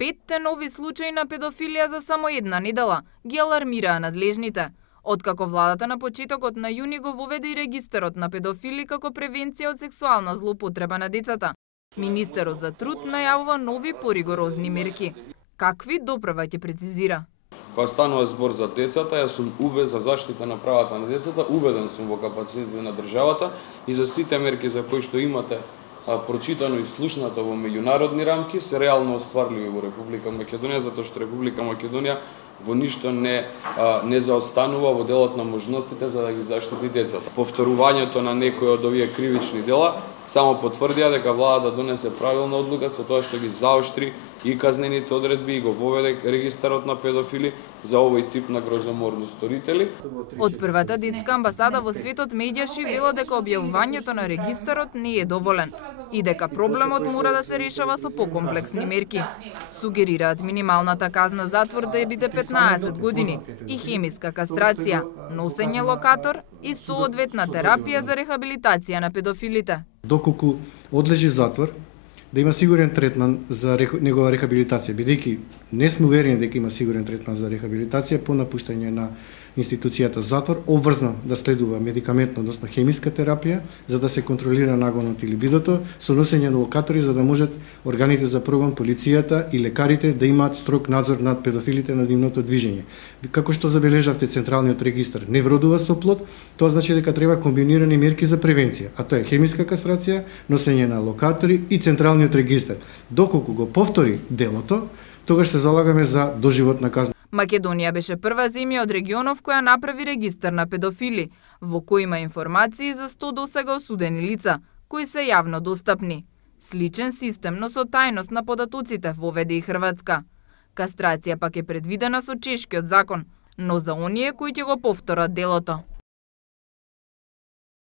5 нови случаи на педофилија за само една недела ги алармираа надлежните. Откако владата на почетокот на јуни го воведе и регистарот на педофили како превенција од сексуална злоупотреба на децата, министерот за труд најавува нови поригорозни мерки. Какви допрва ќе прецизира? Кога станува збор за децата, јас сум убеден за заштита на правата на децата, убеден сум во капацитетот на државата и за сите мерки за кои што имате прочитано и слушнато во меѓународни рамки се реално остварливи во Република Македонија, затоа што Република Македонија во ништо не заостанува во делот на можностите за да ги заштити децата. Повторувањето на некои од овие кривични дела само потврдија дека владата донесе правилна одлука со тоа што ги заоштри и казнените одредби и го воведе регистарот на педофили за овој тип на грозоморни сторители. Од првата детска амбасада во светот медијаши вело дека објавувањето на регистарот не е доволен и дека проблемот мора да се решава со покомплексни мерки. Сугерираат минималната казна затвор да биде 15 години и хемиска кастрација, носење локатор и соодветна терапија за рехабилитација на педофилите. Доколку одлежи затвор, да има сигурен третман за негова рехабилитација, бидејќи не сме уверени дека има сигурен третман за рехабилитација по напуштање на институцијата затвор, обврзно да следува медикаментно, односно хемиска терапија, за да се контролира нагонот или либидото, со носење на локатори за да можат органите за прогон, полицијата и лекарите да имаат строг надзор над педофилите на нивното движење. Како што забележавте, централниот регистар не вродува со плод, тоа значи дека треба комбинирани мерки за превенција, а тоа е хемиска кастрација, носење на локатори и централниот регистар. Доколку го повтори делото, тогаш се залагаме за доживотна казна. Македонија беше прва земја од регионов која направи регистар на педофили, во кој има информации за 100 досега осудени лица, кои се јавно достапни. Сличен систем, но со тајност на податоците воведе и Хрватска. Кастрација пак е предвидена со чешкиот закон, но за оние кои ќе го повторат делото.